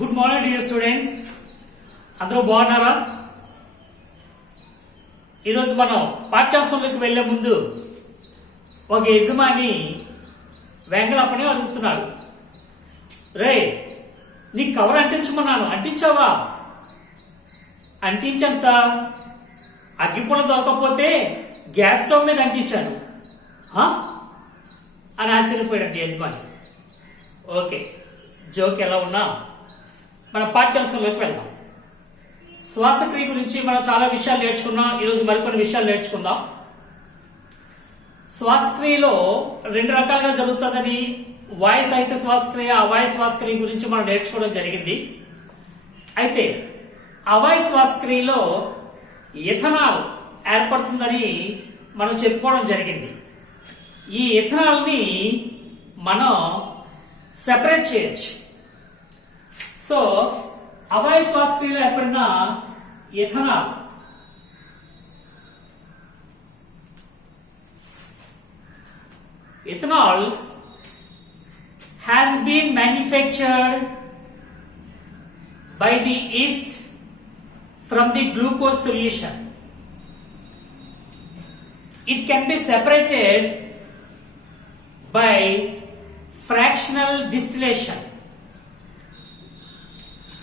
Good morning dear students, అందరూ బాగున్నారా? ఈరోజు మనం పాఠ్యాంశంలోకి వెళ్లే ముందు ఒక యజమాని వెంగళప్పని అడుగుతున్నాడు, రే నీ కవర్ అంటించమన్నాను, అంటించావా? అంటించాను సార్. అగ్గిపుల్ల దొరకకపోతే గ్యాస్ స్టవ్ మీద అంటించాను అని ఆశ్చర్యపోయాడు యజమాని. ఓకే, జోక్ ఎలా ఉన్నా మన పాఠ్యాంశంలోకి వెళ్దాం. శ్వాసక్రియ గురించి మనం చాలా విషయాలు నేర్చుకున్నాం. ఈరోజు మరికొన్ని విషయాలు నేర్చుకుందాం. శ్వాసక్రియలో రెండు రకాలుగా జరుగుతుందని వాయు సహిత శ్వాసక్రియ, అవాయు శ్వాసక్రియ గురించి మనం నేర్చుకోవడం జరిగింది. అయితే అవాయు శ్వాసక్రియలో ఇథనాల్ ఏర్పడుతుందని మనం చెప్పుకోవడం జరిగింది. ఈ ఇథనాల్ని మనం సెపరేట్ చేయొచ్చు. సో అవాయు శ్వాసక్రియలో ఏర్పడిన ethanol has been manufactured by the yeast from the glucose solution. It can be separated by fractional distillation.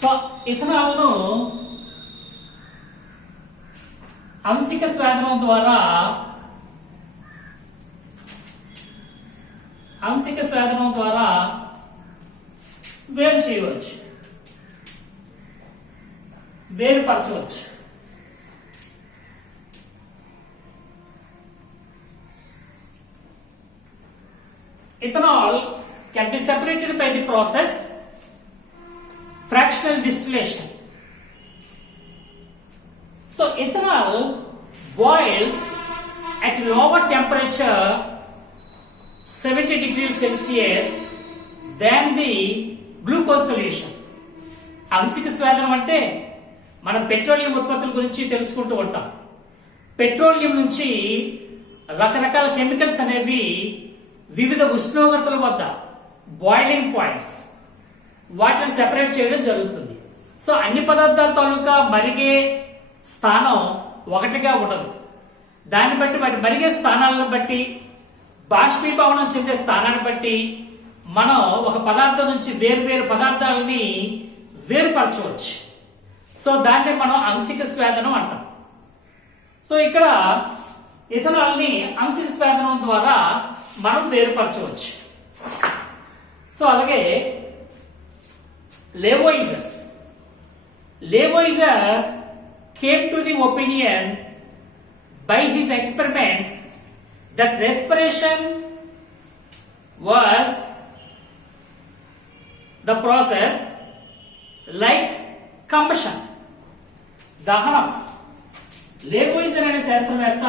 So ethanol ను అంశిక స్వేదనం ద్వారా వేరు చేయవచ్చు, వేరుపరచవచ్చు. Ethanol can be separated by the process fractional distillation. So ethanol boils at lower temperature 70 degrees Celsius than the glucose solution. అంశిక స్వేదనం అంటే మనం petroleum ఉత్పత్తుల గురించి తెలుసుకుంటూ ఉంటాం. పెట్రోలియం నుంచి రకరకాల కెమికల్స్ అనేవి వివిధ ఉష్ణోగ్రతల వద్ద బాయిలింగ్ పాయింట్స్ వాటిని సెపరేట్ చేయడం జరుగుతుంది. సో అన్ని పదార్థాల తాలూకా మరిగే స్థానం ఒకటిగా ఉండదు. దాన్ని బట్టి వాటి మరిగే స్థానాలను బట్టి, బాష్పీభవనం చెందే స్థానాన్ని బట్టి మనం ఒక పదార్థం నుంచి వేరు పదార్థాలని వేరుపరచవచ్చు. సో దాన్ని మనం అంశిక స్వేదనం అంటాం. సో ఇక్కడ ఇథనాల్ ని అంశిక స్వేదనం ద్వారా మనం వేరుపరచవచ్చు. సో అలాగే Lavoisier came to the opinion by his experiments that respiration was the process like combustion. దహనం. లేవోయిజర్ అనే శాస్త్రవేత్త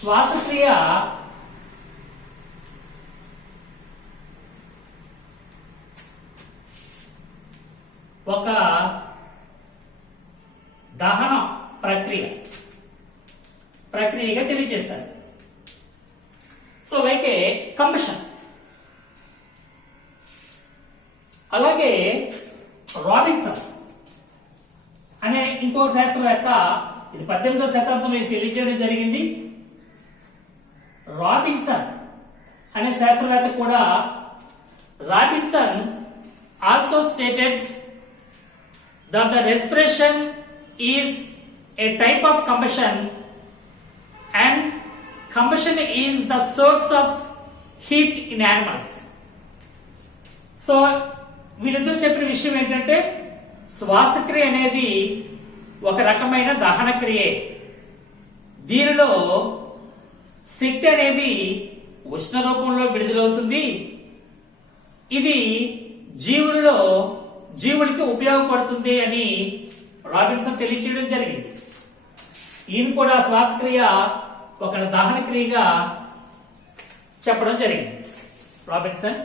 శ్వాసక్రియ ఒక దహన ప్రక్రియగా తెలియజేశారు. సో లైక్ ఏ కంబషన్. అలాగే రాబిన్సన్ అనే ఇంకో శాస్త్రవేత్త, ఇది 18వ శతాబ్దంలో తెలియజేయడం జరిగింది. రాబిన్సన్ అనే శాస్త్రవేత్త కూడా Robinson also stated that the respiration is a type of combustion and combustion is the source of heat in animals. So వీళ్ళిద్దరూ చెప్పిన విషయం ఏంటంటే శ్వాసక్రియ అనేది ఒక రకమైన దహన క్రియే. దీనిలో శక్తి అనేది ఉష్ణ రూపంలో విడుదలవుతుంది. ఇది జీవుడికి ఉపయోగపడుతుంది అని రాబిన్సన్ తెలియచేయడం జరిగింది. ఈయన కూడా శ్వాసక్రియ ఒక దహన క్రియగా చెప్పడం జరిగింది, రాబిన్సన్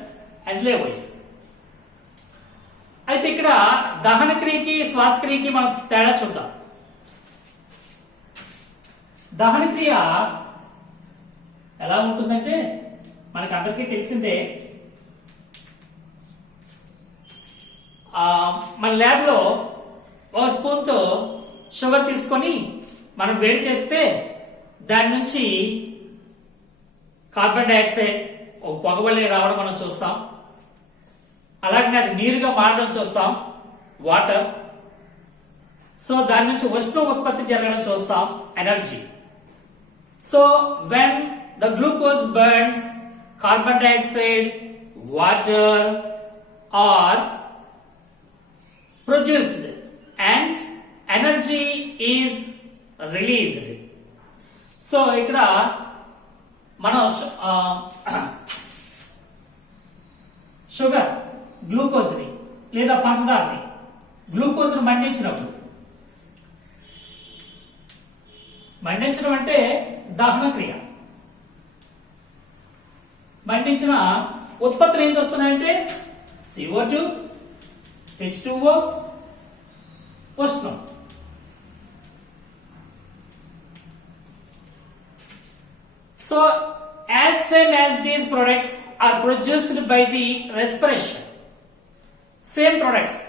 అండ్ లేవోయిజర్. అయితే ఇక్కడ దహన క్రియకి శ్వాసక్రియకి మనం తేడా చూద్దాం. దహన క్రియ ఎలా ఉంటుందంటే మనకు అందరికీ తెలిసిందే. మన ల్యాబ్ లో ఒక స్పూన్ తో షుగర్ తీసుకొని మనం వేడి చేస్తే దాని నుంచి కార్బన్ డైఆక్సైడ్ ఒక పొగవలే రావడం మనం చూస్తాం. అలాగే అది నీరుగా మారడం చూస్తాం, వాటర్. సో దాని నుంచి ఉష్ణ ఉత్పత్తి జరగడం చూస్తాం, energy. So when the glucose burns, carbon dioxide, water are produced and energy is released. So ఇక్కడ మనం షుగర్ గ్లూకోజ్ ని లేదా పంచదారని గ్లూకోజ్ ని మండించడం అంటే దహన క్రియ. మండించిన ఉత్పత్తులు ఏంటి వస్తున్నాయంటే CO2, H2O, ఉష్ణం. So as same as these products are produced by the respiration, same products.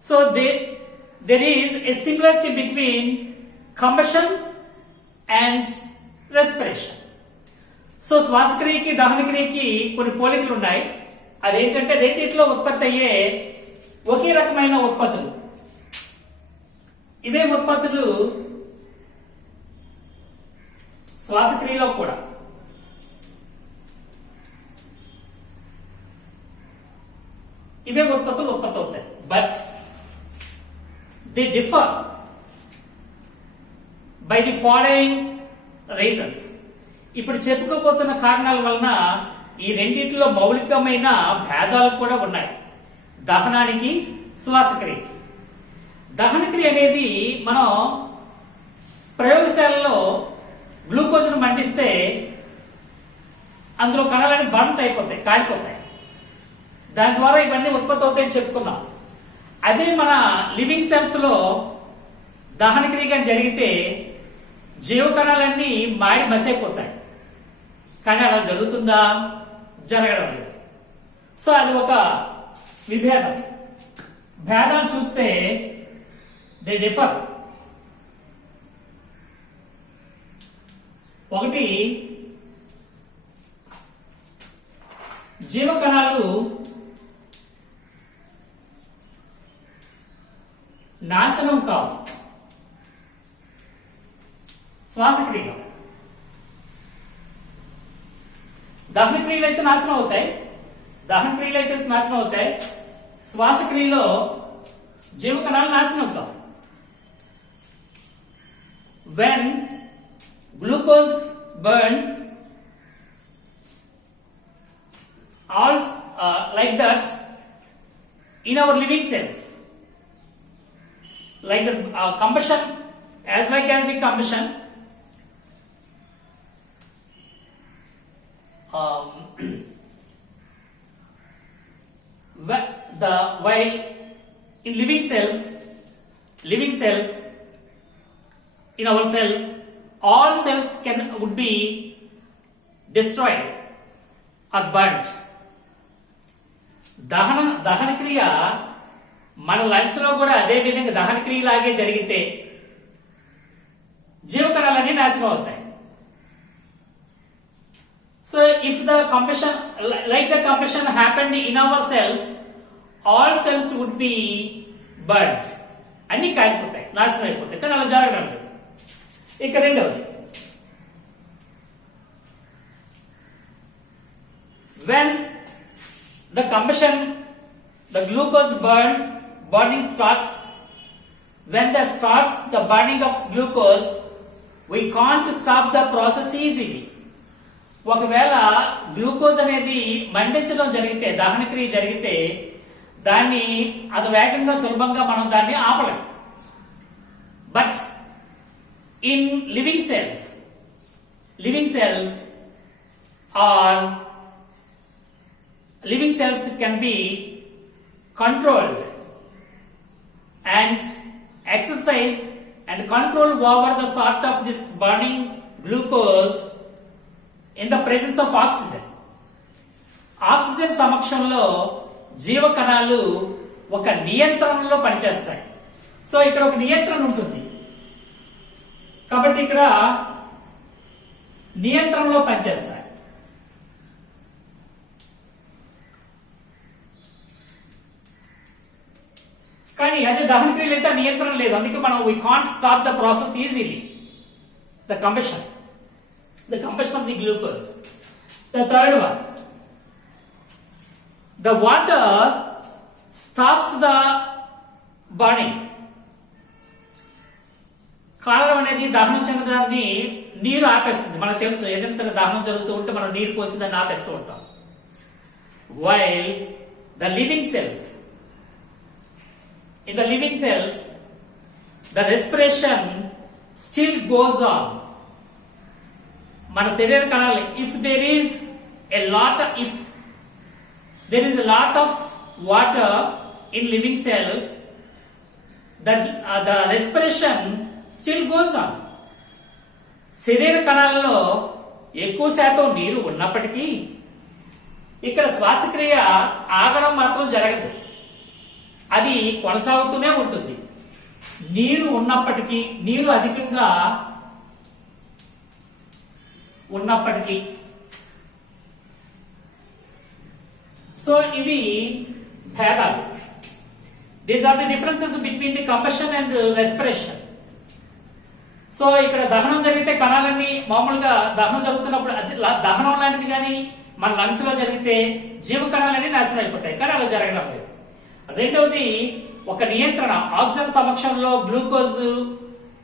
So there is a similarity between combustion and respiration. So శ్వాసక్రియకి దహనక్రియకి కొన్ని పోలికలు ఉన్నాయి. అదేంటంటే రెండిట్లో ఉత్పత్తి అయ్యే ఒకే రకమైన ఉత్పత్తులు. ఇవే ఉత్పత్తులు శ్వాసక్రియలో కూడా. ఇవే ఉత్పత్తులు ఉత్పత్తి అవుతాయి. But they differ by the following reasons. ఇప్పుడు చెప్పుకోబోతున్న కారణాల వలన ఈ రెండింటిలో మౌలికమైన భేదాలు కూడా ఉన్నాయి. దహనానికి, శ్వాసక్రియకి. దహనక్రియ అనేది మనం ప్రయోగశాలలో గ్లూకోజ్ను మండిస్తే అందులో కణాలన్నీ బర్న్ అయిపోతాయి, కాలిపోతాయి. దాని ద్వారా ఇవన్నీ ఉత్పత్తి అవుతాయని చెప్పుకున్నాం. అదే మన లివింగ్ సెల్స్ లో దహనక్రియ కానీ జరిగితే జీవ కణాలన్నీ మాడి మసైపోతాయి. కానీ అలా జరుగుతుందా? జరగడం లేదు. సో అది ఒక విభేదం. భేదాలు చూస్తే దే డిఫర్. ఒకటి, జీవ కణాలు నాశనం కావు శ్వాసక్రియలో. దహనక్రియలు అయితే నాశనం అవుతాయి, శ్వాసక్రియలో జీవ కణాలు నాశనం కావు. When glucose burns all like that in our living cells, like the combustion, as the combustion, while in living cells in our cells, all cells would be destroyed or burnt. దహన క్రియ మన లంగ్స్ లో కూడా అదే విధంగా దహన క్రియ లాగే జరిగితే జీవకణాలన్నీ నాశనం అవుతాయి. So if the combustion like the combustion happened in our cells, all cells would be burnt. అన్ని కాలిపోతాయి, నాశనం అయిపోతాయి. కానీ అలా జరగడం లేదు. ఇక రెండవది, when the combustion, the glucose burning starts, when the burning of glucose, we can't stop the process easily. ఒకవేళ గ్లూకోజ్ అనేది మండించడం జరిగితే, దహనక్రియ జరిగితే దాన్ని అది వేగంగా సులభంగా మనం దాన్ని ఆపలేం. But in living cells can be controlled and exercise and control over the sort of this burning glucose in the presence of oxygen. Oxygen సమక్షంలో జీవ కణాలు ఒక నియంత్రణలో పనిచేస్తాయి. సో ఇక్కడ ఒక నియంత్రణ ఉంటుంది కాబట్టి ఇక్కడ నియంత్రణలో పనిచేస్తాయి. కానీ అదే దహన క్రియలు అయితే నియంత్రణ లేదు. అందుకే మనం we can't stop the process easily. The combustion of the glucose. The third one, the water stops the burning. కారణం అనేది దహనం చెందడాన్ని నీరు ఆపేస్తుంది. మనకు తెలుసు ఏదైనా సరే దహనం జరుగుతూ ఉంటే మనం నీరు పోసి దాన్ని ఆపేస్తూ ఉంటాం. While the living cells, in the living cells the respiration still goes on. మన శరీర కణాలు if there is a lot of water in living cells, that the respiration still goes on. శరీర కణాలలో ఎక్కువ శాతం నీరు ఉన్నప్పటికీ ఇక్కడ శ్వాసక్రియ ఆగడం మాత్రం జరగదు, అది కొనసాగుతూనే ఉంటుంది. నీరు ఉన్నప్పటికీ, నీరు అధికంగా ఉన్నప్పటికీ. సో ఇవి భేదాలు. These are the differences between the combustion and respiration. So ఇక్కడ దహనం జరిగితే కణాలన్నీ మామూలుగా దహనం జరుగుతున్నప్పుడు అది దహనం లాంటిది కానీ మన లంగ్స్ లో జరిగితే జీవ కణాలన్నీ నాశనం అయిపోతాయి, కానీ అలా జరగడం లేదు. రెండవది ఒక నియంత్రణ. ఆక్సిజన్ సమక్షంలో గ్లూకోజ్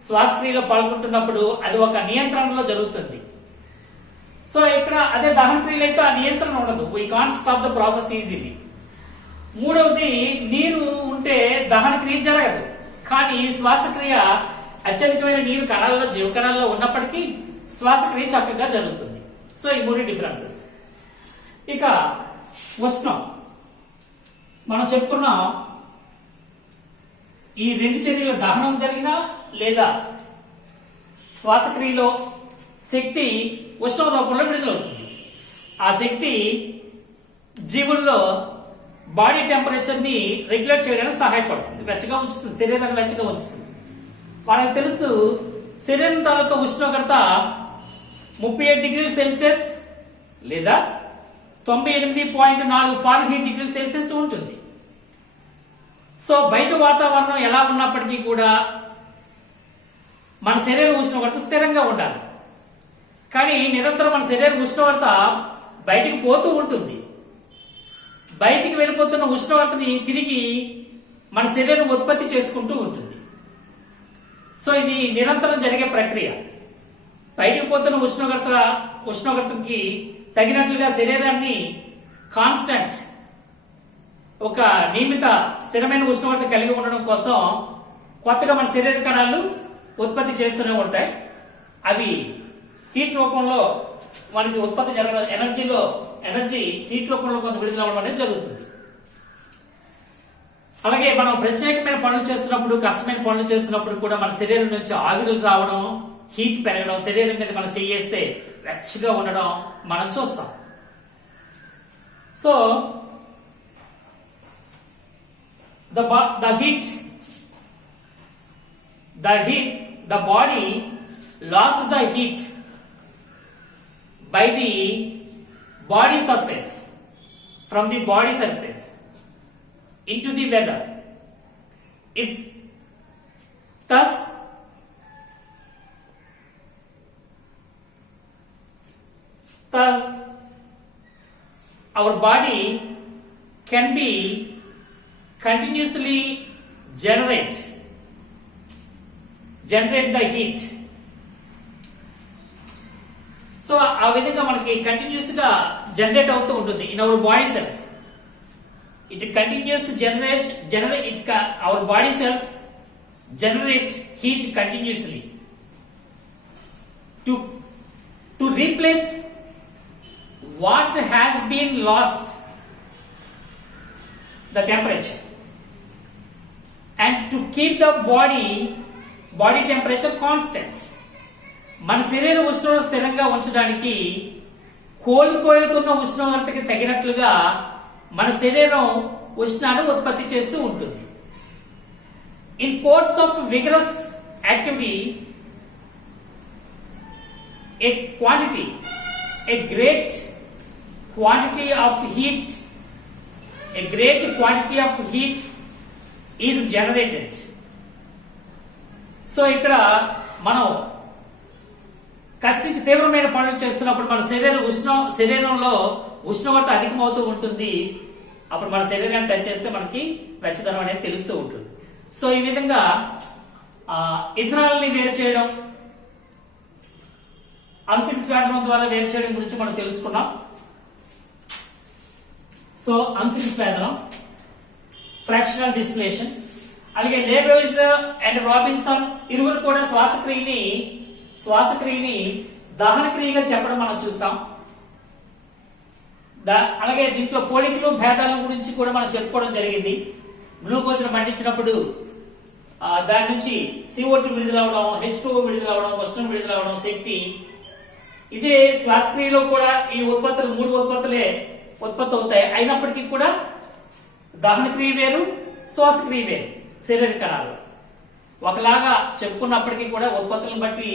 శ్వాసక్రియలో పాల్గొంటున్నప్పుడు అది ఒక నియంత్రణలో జరుగుతుంది. సో ఇక్కడ అదే దహన క్రియలు అయితే ఆ నియంత్రణ ఉండదు. We can't stop the process easily. మూడవది నీరు ఉంటే దహన క్రియ జరగదు, కానీ శ్వాసక్రియ అత్యధికమైన నీరు కణాలలో జీవ కణాలలో ఉన్నప్పటికీ శ్వాసక్రియ చక్కగా జరుగుతుంది. సో ఈ మూడు డిఫరెన్సెస్. ఇక ఉష్ణం మనం చెప్పుకున్నాం. ఈ రెండు చర్యలు దహనం జరిగినా లేదా శ్వాసక్రియలో శక్తి ఉష్ణ రూపంలో విడుదలవుతుంది. ఆ శక్తి జీవుల్లో బాడీ టెంపరేచర్ ని రెగ్యులేట్ చేయడానికి సహాయపడుతుంది, వెచ్చగా ఉంచుతుంది, శరీరాన్ని వెచ్చగా ఉంచుతుంది. మనకు తెలుసు శరీరం తాలూకా ఉష్ణోగ్రత 37 డిగ్రీల సెల్సియస్ లేదా 98.4 ఫారెన్హీట్ డిగ్రీల సెల్సియస్ ఉంటుంది. సో బయట వాతావరణం ఎలా ఉన్నప్పటికీ కూడా మన శరీర ఉష్ణోగ్రత స్థిరంగా ఉండాలి. కానీ నిరంతరం మన శరీర ఉష్ణోగ్రత బయటికి పోతూ ఉంటుంది. బయటికి వెళ్ళిపోతున్న ఉష్ణోగ్రతని తిరిగి మన శరీరం ఉత్పత్తి చేసుకుంటూ ఉంటుంది. సో ఇది నిరంతరం జరిగే ప్రక్రియ. బయటికి పోతున్న ఉష్ణోగ్రతకి తగినట్లుగా శరీరాన్ని కాన్స్టెంట్ ఒక నియమిత స్థిరమైన ఉష్ణోగ్రత కలిగి ఉండడం కోసం కొత్తగా మన శరీర కణాలు ఉత్పత్తి చేస్తూనే ఉంటాయి. అవి హీట్ రూపంలో మనకి ఉత్పత్తి జరగడం, ఎనర్జీ హీట్ రూపంలో కొంత విడుదల అవ్వడం అనేది జరుగుతుంది. అలాగే మనం ప్రత్యేకమైన పనులు చేస్తున్నప్పుడు, కష్టమైన పనులు చేస్తున్నప్పుడు కూడా మన శరీరం నుంచి ఆవిరులు రావడం, హీట్ పెరగడం, శరీరం మీద మనం చేయేస్తే వెచ్చగా ఉండడం మనం చూస్తాం. So the body lost the heat by the body surface, from the body surface into the weather. It's thus our body can be continuously generate the heat. So ఆ విధంగా మనకి కంటిన్యూస్ గా జనరేట్ అవుతూ ఉంటుంది in our body cells. It continues our body cells generate heat continuously to replace what has been lost, the temperature, and to keep the body temperature constant. మన శరీర ఉష్ణోగ్రత స్థిరంగా ఉంచడానికి కోల్పోతున్న ఉష్ణోగ్రతకి తగినట్లుగా మన శరీరం ఉష్ణాన్ని ఉత్పత్తి చేస్తూ ఉంటుంది. In course of vigorous activity a great quantity of heat is generated. So ఇక్కడ మనం కష్టించి తీవ్రమైన పనులు చేస్తున్నప్పుడు మన శరీరంలో ఉష్ణోగ్రత అధికమవుతూ ఉంటుంది. అప్పుడు మన శరీరాన్ని టచ్ చేస్తే మనకి వెచ్చదనం అనేది తెలుస్తూ ఉంటుంది. సో ఈ విధంగా ఇథనాల్ ని వేరు చేయడం, అంశిక స్వేదనం ద్వారా వేరు చేయడం గురించి మనం తెలుసుకున్నాం. సో అంశిక స్వేదనం, ఫ్రాక్షనల్ డిస్టిలేషన్, అలాగే లేబోయిస్ అండ్ రాబిన్సన్ ఇరువురు కూడా శ్వాసక్రియని దహన క్రియగా చెప్పడం మనం చూసాం. అలాగే దీంట్లో పోలికలు భేదాల గురించి కూడా మనం చెప్పుకోవడం జరిగింది. గ్లూకోజ్ మండించినప్పుడు దాని నుంచి CO2 విడుదలవడం, H2O విడుదలవడం, ఉష్ణం విడుదలవడం, శక్తి. ఇదే శ్వాసక్రియలో కూడా ఈ ఉత్పత్తులు 3 ఉత్పత్తులే ఉత్పత్తి అవుతాయి. అయినప్పటికీ కూడా దహన క్రియ వేరు, శ్వాసక్రియ వేరు. శరీర కణాలు ఒకలాగా చెప్పుకున్నప్పటికీ కూడా ఉత్పత్తులను బట్టి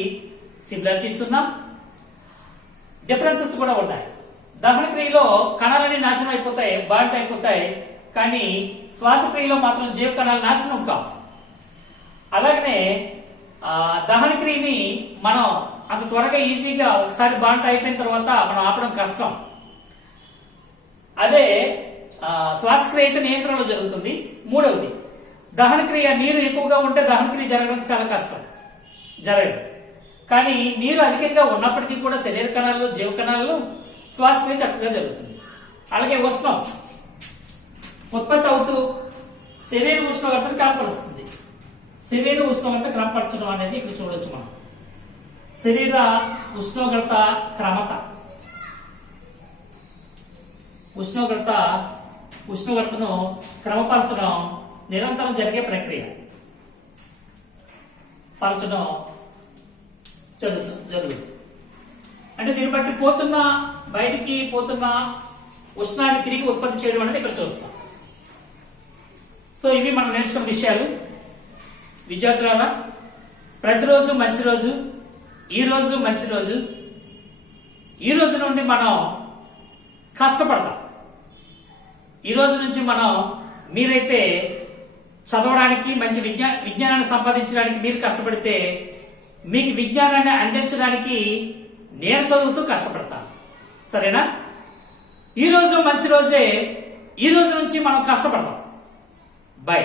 సిమిలారిటీస్ ఉన్నాం, డిఫరెన్సెస్ కూడా ఉన్నాయి. దహన క్రియలో కణాలన్నీ నాశనం అయిపోతాయి, బాల్ట్ అయిపోతాయి. కానీ శ్వాసక్రియలో మాత్రం జీవ కణాలు నాశనం కావు. అలాగనే దహన క్రియని మనం అంత త్వరగా ఈజీగా ఒకసారి బాల్ట్ అయిపోయిన తర్వాత మనం ఆపడం కష్టం. అదే శ్వాసక్రియ అయితే నియంత్రణలో జరుగుతుంది. మూడవది దహన క్రియ, నీరు ఎక్కువగా ఉంటే దహన క్రియ జరగడం చాలా కష్టం, జరగదు. కానీ నీరు అధికంగా ఉన్నప్పటికీ కూడా శరీర కణాల్లో, జీవ కణాల్లో శ్వాసక్రియ చక్కగా జరుగుతుంది. అలాగే ఉష్ణం ఉత్పత్తి అవుతూ శరీర ఉష్ణోగ్రతను క్రమపరుస్తుంది. శరీర ఉష్ణోగ్రత క్రమపరచడం అనేది ఇక్కడ చూడొచ్చు మనం. శరీర ఉష్ణోగ్రత క్రమత, ఉష్ణోగ్రతను క్రమపరచడం నిరంతరం జరిగే ప్రక్రియ. పరచడం జరుగుతుంది. అంటే దీన్ని బట్టి బయటికి పోతున్న ఉష్ణాన్ని తిరిగి ఉత్పత్తి చేయడం అనేది ఇక్కడ చూస్తాం. సో ఇవి మనం నేర్చుకున్న విషయాలు. విద్యార్థులారా, ప్రతిరోజు మంచి రోజు, ఈ రోజు మంచి రోజు. ఈ రోజు నుండి మనం కష్టపడతాం. ఈ రోజు నుంచి మీరైతే చదవడానికి, మంచి విజ్ఞానాన్ని సంపాదించడానికి మీరు కష్టపడితే, మీకు విజ్ఞానాన్ని అందించడానికి నేను చదువుతూ కష్టపడతాను. సరేనా? ఈ రోజు మంచి రోజే. ఈ రోజు నుంచి మనం కష్టపడతాం. బై.